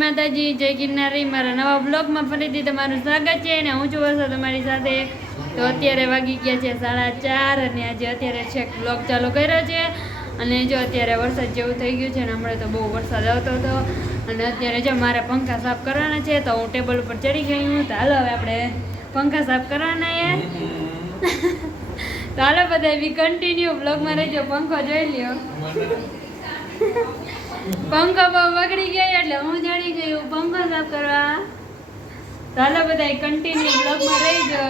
માતાજી, જય ગિરનારી। મારા નવા બ્લોગમાં ફરીથી તમારું સ્વાગત છે અને હું છું વર્ષો તમારી સાથે। તો અત્યારે વાગી ગયા છે 4:30 અને આજે અત્યારે છેક બ્લોગ ચાલુ કર્યો છે અને જો અત્યારે વરસાદ જેવું થઈ ગયું છે ને હમણાં તો બહુ વરસાદ આવતો હતો અને અત્યારે જો મારે પંખા સાફ કરવાના છે તો હું ટેબલ ઉપર ચડી ગઈ હું। તો હાલો હવે આપણે પંખા સાફ કરવાના છે તો હાલો બધા બી કન્ટિન્યુ બ્લોગમાં રહેજો। પંખો જોઈ લ્યો, પંખો બહુ બગડી ગયા એટલે હું ચડી ગઈ પંખો સાફ કરવા। ચાલો બધા કન્ટિન્યુ બ્લોગમાં રહેજો।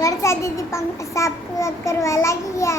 वर्षा दीदी पंखा साफ करवा लगी है।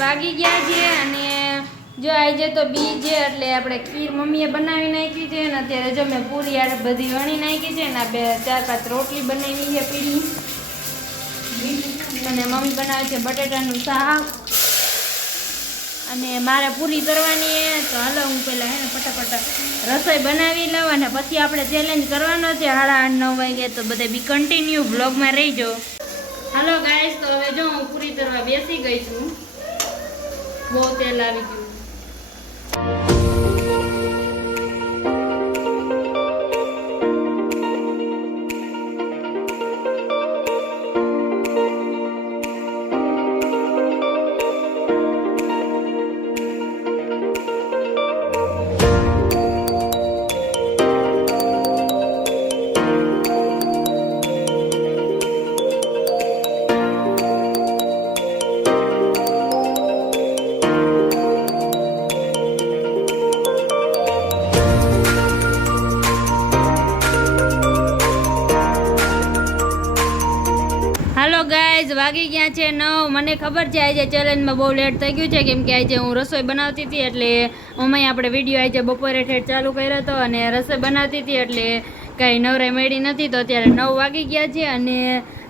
વાગી ગયા છે અને જો આજે તો બી છે એટલે આપણે ખીર મમ્મીએ બનાવી નાખી છે અને અત્યારે જો મેં પૂરી આ બધી વણી નાખી છે ને 4-5 રોટલી બનાવી છે પીળી અને મમ્મી બનાવે છે બટેટાનું શાક અને મારે પૂરી કરવાની છે। તો હાલો હું પહેલાં હે ને ફટાફટ રસોઈ બનાવી લઉં અને પછી આપણે ચેલેન્જ કરવાનો છે 8:30-9 વાગે। તો બધા બી કન્ટિન્યુ બ્લોગમાં રહીજો। હાલો ગાઈસ, તો હવે જો હું પૂરી કરવા બેસી ગઈ છું। બહુ તેલ આવી ગયું। હાલો ગાઈઝ, વાગી ગયા છે 9। મને ખબર છે આજે ચેલેન્જમાં બહુ લેટ થઈ ગયું છે કેમ કે આજે હું રસોઈ બનાવતી હતી એટલે અમે આપણે વિડીયો આજે બપોરે ઠેઠ ચાલુ કર્યો હતો અને રસોઈ બનાવતી હતી એટલે કાંઈ નવરાઈ મળી નથી। તો અત્યારે 9 વાગી ગયા છે અને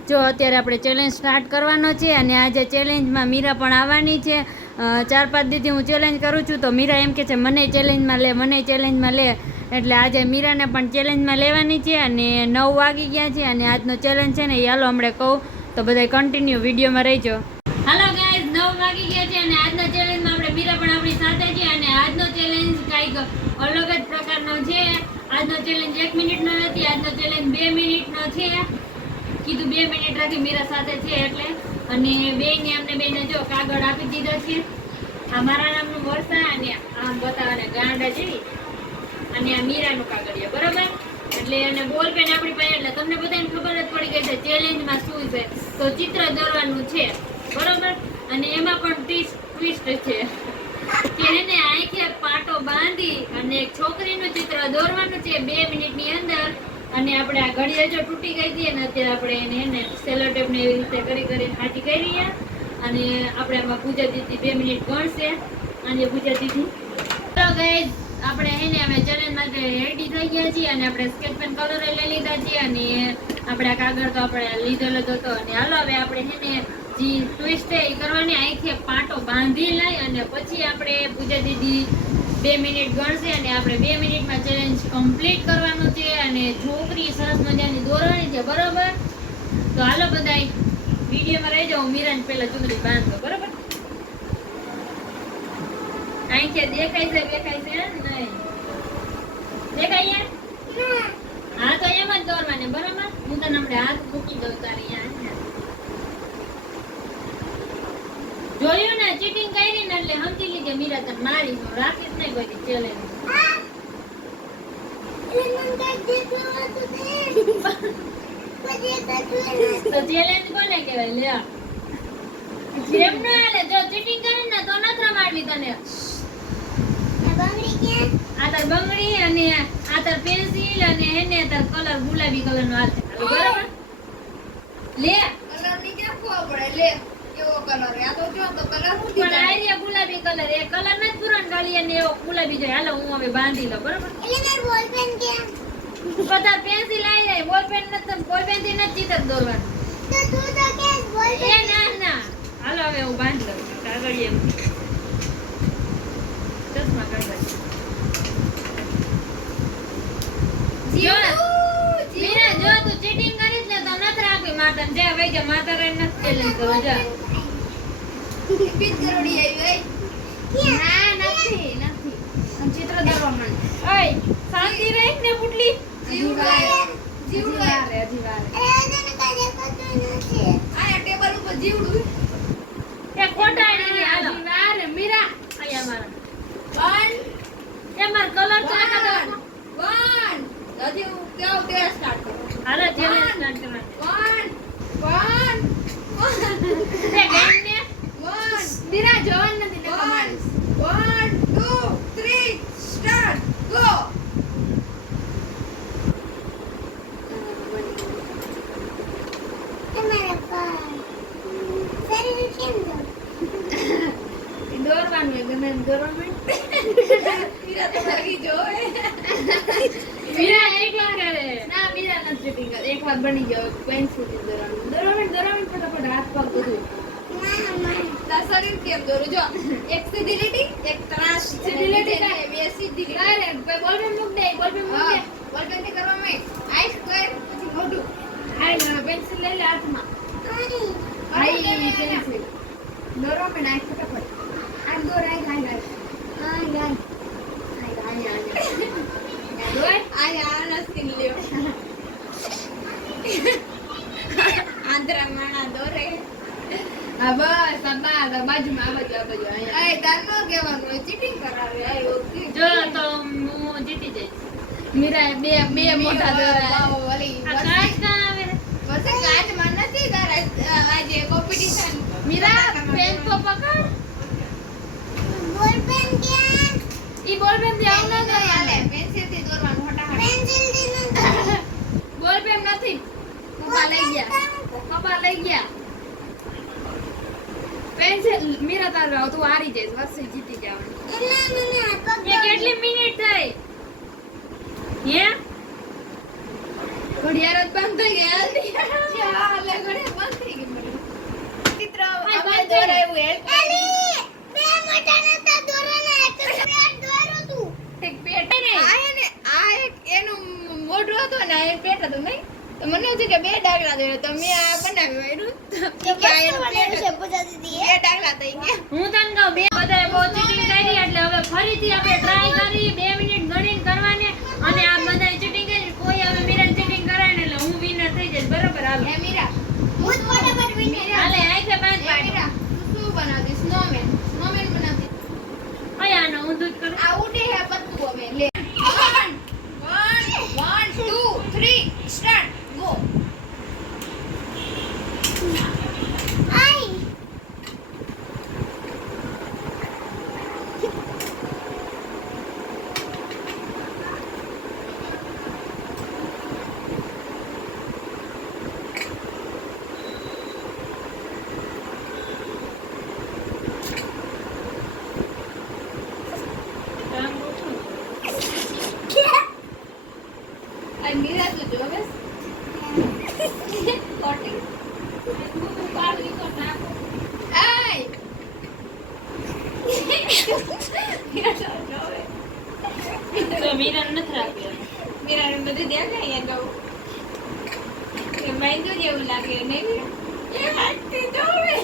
જો અત્યારે આપણે ચેલેન્જ સ્ટાર્ટ કરવાનો છે અને આજે ચેલેન્જમાં મીરા પણ આવવાની છે। 4-5 દીથી હું ચેલેન્જ કરું છું તો મીરા એમ કે છે મને ચેલેન્જમાં લે, મને ચેલેન્જમાં લે, એટલે આજે મીરાને પણ ચેલેન્જમાં લેવાની છે અને 9 વાગી ગયા છે અને આજનો ચેલેન્જ છે ને એ હાલો હમણાં કહું તો બધા કન્ટિન્યુ વિડીયોમાં રહેજો। હાલો ગાઈઝ, 9 વાગી ગયા છે અને આજના ચેલેન્જમાં આપણે મીરા પણ આપણી સાથે છે અને આજનો ચેલેન્જ કંઈક અલગ જ પ્રકારનો છે। આજનો ચેલેન્જ 1 મિનિટનો નથી, આજનો ચેલેન્જ 2 મિનિટનો છે। કીધું 2 મિનિટ રાખી મીરા સાથે છે એટલે અને બેને જો કાગળ આપી દીધા છે। આ મારા નામનું વર્ષા અને આમ બતાવવાને ગાંડા જેવી અને આ મીરાનું કાગળિયા, બરાબર? એટલે અને બોલ પેન આપણી પાસે એટલે તમને બધાને ખબર જ પડી ગઈ છે ચેલેન્જમાં શું છે। તો ચિત્ર દોરવાનું છે, બરાબર? અને એમાં પણ ટ્વિસ્ટ છે કે એને આંખે પાટો બાંધી અને એક છોકરીનું ચિત્ર દોરવાનું છે 2 મિનિટની અંદર અને આપણે આ ઘડિયાળ જો તૂટી ગઈ હતી અને અત્યારે આપણે એને સેલો ટેપને એવી રીતે કરી હાથી કરી અને આપણે આમાં પૂજા દીધી 2 મિનિટ ગણશે અને પૂજા દીધી। તો ગાઈસ આપણે એને અમે ચેલેન્જ માટે રેડી થઈ ગયા છીએ અને આપણે સ્કેચ પેન કલર લઈ લીધા છે અને આપણે આ કાગળ તો આપણે લીધેલો જ હતો અને હાલો હવે આપણે છે ને જે ટ્વિસ્ટ છે એ કરવાની અહીંથી પાટો બાંધી લઈ અને પછી આપણે પૂજા દીદી 2 મિનિટ ગણશે અને આપણે 2 મિનિટમાં ચેલેન્જ કમ્પ્લીટ કરવાનું છે અને છોકરી સરસ મજાની દોરવાની છે બરોબર. તો હાલો બધાય વિડીયોમાં રહી જાઓ. મીરાને પહેલા ચૂંદડી બાંધો બરોબર. અહીંથી દેખાય છે નહીં દેખાય હા તો એમ જ દોરવાને બરોબર. હું તને આપણે હાથ મૂકી દઉં તારી અહીંયા જોયું ને ચીટિંગ કરી ને એટલે સમજી લીધે મીરા તને મારી નો રાખીશ નહીં કોઈ ચેલેન્જ. તો ચેલેન્જ કોને કહેવાય લે જેમ ન હાલે જો ચીટિંગ કરી ને તો નત્ર મારવી તને. આ તાર બંગડી અને આ તાર પેન્સિલ અને એને તાર કલર ગુલાબી કલર નો હાલ બરાબર લે કલર ની ક્યાં ખોવા પડે લે કેવો કલર આ તો જો તો કલર હું પણ આઈડિયા ગુલાબી કલર એ કલર નથી પુરાણ ગાડી અને એવો ગુલાબી જોઈએ. હાલો હું હવે બાંધી લઉં બરાબર. બધા પેન્સિલ આવી જાય બોલ પેન નથી બોલ પેન થી નથી ચિત્ર દોરવાનું એ ના હાલો હવે હું બાંધી લઉં કાગળ એમ ચશ્મા કાગળ મીરા જો તું ચીટિંગ કરીશ ને તો નથી રાખવી માતાને જે વઈ જા માતા રે નથી ચેલેન્જ કરો જા બીજ કરોડી આવી ગઈ ના નથી ચિત્ર દોરવા માંડ ઓય શાંતિ રહે ને પુટલી જીવડું આ ટેબલ ઉપર જીવડું એ ખોટા નહીં હાલો વારે મીરા આયા મારા વન એ માર કલર તો આકા દો વન હજી હું કેવું તે સ્ટાર્ટ કરો હાલો ચેલેન્જ સ્ટાર્ટ કરવાનું વન એ ગેમ ને વન મીરા જોન નથી ને કમાડીશ 1 2 3 સ્ટાર્ટ ગો દોરવાનું એ ગમે દોરવાનું મીરા તો લાગી જો મીરા ચીટિંગ કરે ના મીરા નથી ચીટિંગ કરે એક વાર બની ગયો પેન્સિલ થી દોરવાનું ફટાફટ હાથ પગ બધું તાર શરીર કેમ દોરું જો એક સીધી લીટી એક ત્રાસ સીધી લીટી ને બે સીધી લીટી અરે બોલ પેન મૂક દે બોલ પેન થી કરવા મે આઈસ કર પછી મોઢું આઈ પેન્સિલ લઈ લે હાથમાં આઈ પેન્સિલ દોરો મે નાખ ફટાફટ આ દોર આઈ ગાય દોર આ નસ્તી લ્યો આંધરા માણા દોરે હા બસ આ બાજુમાં આ બાજુ અહીંયા એ દાનો કહેવાનું ચીટિંગ કરાવે આ ઓકે જો તો હું જીતી જઈશ. મીરા બે મોટા દોરા ઓલી આ કાચ ના આવે વર્ષે કાચમાં નથી તારા આજે કોમ્પિટિશન મીરા પેન તો પકડ ઈ બોલ પેન થી આવ ન હાલે પેન્સિલ થી દોરવાનું હટાહટ બોલ પેન નથી કપા લઈ ગયા પેન્સિલ મીરા તાર તું હારી જઈશ વર્ષે જીતી જવાની એ કેટલી મિનિટ થઈ હે ઘડિયાળ જ બંધ થઈ ગઈ હાલે ઘડિયાળ બંધ થઈ ગઈ મને ચિત્ર આપણે દોરાયું હેલ્પ એક પેટ આ એક એનું મોઢું હતું ને આ એક પેટ હતું નહીં તો મને એવું થયું કે બે ડાગલા દોર્યા તો મેં આ બનાવ્યું બે ડાગલા થઈ ગયા હું તને કહું બે બધાએ બહુ ચીટિંગ કરી એટલે હવે ફરીથી આપણે ટ્રાય કરી 2 મિનિટ ગણીને કરવાને અને આ બધાએ ચીટિંગ કરી કોઈ હવે મીરાને ચીટિંગ કરાય ને એટલે હું વિનર થઈ જઈશ બરોબર હાલો હે મીરા હાલે આઈસે પાંચ પાડી મીરા તું શું બનાવતી સ્નોમેન બનાવતી અયા આનો હું દૂધ કરું આ ઉડે હે પત્તું હવે લે 1 2 3 સ્ટાર્ટ ગો કોટિંગ પાણી કો નાખો આય તો મીરા નથી રાખ્યો. મીરાને બધું દેખાય ગયું એ મહેંગું જેવું લાગે નહીં એ હાથથી જોવે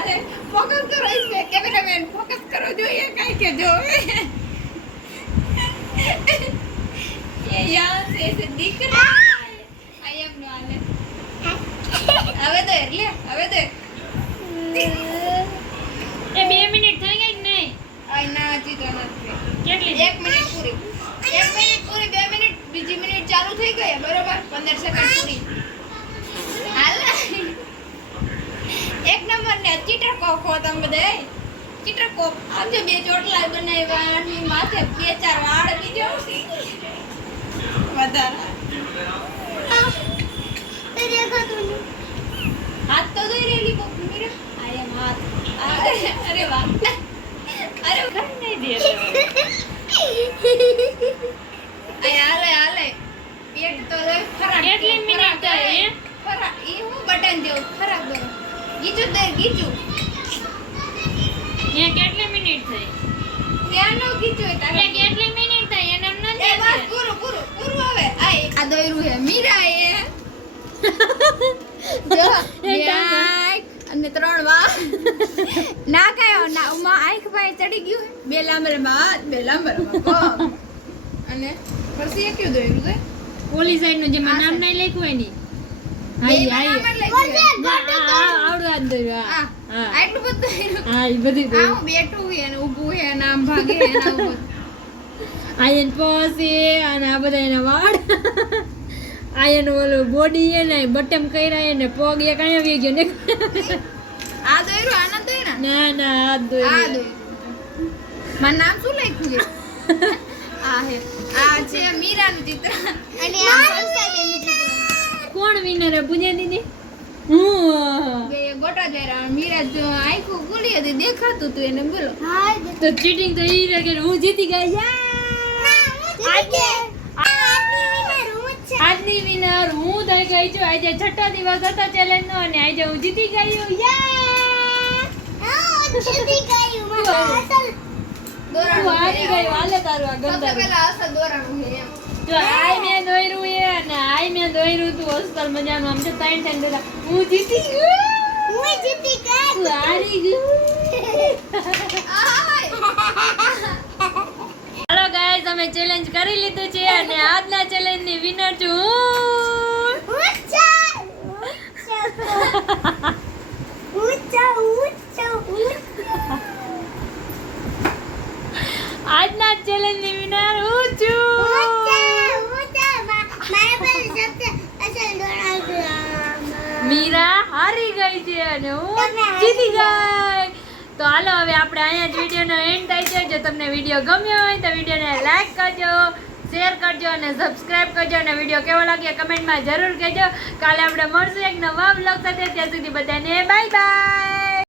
અરે ફોકસ કરો ઇસ पे कैमरामैन फोकस करो जो ये काहे के जोवे ये यहाँ से ऐसे दिख रहा है आई एम नॉन હવે તો એ 2 મિનિટ થઈ ગઈ કે નહીં? આઈ ના ચિત્ર નથી કેટલી? 1 મિનિટ પૂરી 2 મિનિટ બીજી મિનિટ ચાલુ થઈ ગઈ બરોબર 15 સેકન્ડ પૂરી હાલ એક નંબર ને ચિત્ર કોખો તમે બધે ચિત્ર કોપ આજે બે ચોટલા બનાવ્યા અને માથે 2-4 વાળ બીજો વધારે તે દેખો તું હાથ તો દઈ રેલી કોપ મીરા આય હાથ અરે વાહ અરે કઈ નહીં દે. હાલે પેટ તો ખરાબ કેટલી મિનિટ થઈ હે? ખરાબ એ હું બટન જેવું ખરાબ દો ગીચું અહીંયા કેટલી મિનિટ થઈ? ત્યાં નો ગીચું તારે અહીંયા કેટલી મિનિટ થઈ? એને એમ એ નથી બસ પૂરું હવે આ દોયરું હે મીરા એ જો બે આંખ અને 3 વાળ ના કયો ના ઉમાં આંખ ભાઈ ચડી ગયું હે બે લાંબરમાં હાથ બે લાંબરમાં પગ અને પછી એ કયું દોયરું છે ઓલી સાઈડ નું જેમાં નામ નહીં લખ્યું હોય ની. આવડું હાથ દોર્યું. હા હા આટલું બધું દોયરું. હા એ બધી આ દોર્યું. હું બેઠું હે અને ઊભું હે અને આમ ભાગે હે અને આવું આયન પોસે અને આ બધા એના વાળ. આયન ઓલું બોડી હે ને બટમ કર્યા હે ને પગ એક અહીંયા આવી ગયો ને. આ દોયરું આના દોયરા ના હાથ આ દોર્યું. દોયરું મારું નામ શું લખ્યું છે આ હે આ છે મીરાનું ચિત્ર અને આ વર્ષાબેનનું ચિત્ર કોણ વિનર હે પૂજા દીદી? હું. બે ગોટા જરા મીરા જો આંખો ખુલી હતી દેખાતું હતું એને બોલો હા તો ચીટિંગ તો ઈ રે કે હું જીતી ગઈ. આજની વિનર હું થઈ ગઈ છું. આજે છઠ્ઠો દિવસ હતો ચેલેન્જ નો અને આજે હું જીતી ગઈ છું. તું હારી ગઈ. હાલે તારું આ સૌથી ગંદા. પહેલા અસલ દોરાનું છે એમ જો આય મેં દોર્યું એ અને આય મેં દોર્યું તું અસલ મજાનું આમ છે 3 દોરા. હું જીતી ગઈ. તું હારી ગઈ. હાલો ગાઈસ અમે ચેલેન્જ કરી લીધું છે અને આજના ચેલેન્જ ની વિનર છું હું. આજના ચેલેન્જ ની વિનર હું છું. મીરા હારી ગઈ છે અને હું જીતી ગઈ. તો હાલો હવે આપણે અહીંયા જ વિડીયોનો એન્ડ થાય છે. જો તમને વિડીયો ગમ્યો હોય તો વિડીયોને લાઈક કરજો, શેર કરજો અને સબસ્ક્રાઇબ કરજો અને વિડીયો કેવો લાગ્યો કમેન્ટમાં જરૂર કહેજો. કાલે આપણે મળશું એક નવા વ્લોગ સાથે. ત્યાં સુધી બધાને બાય બાય.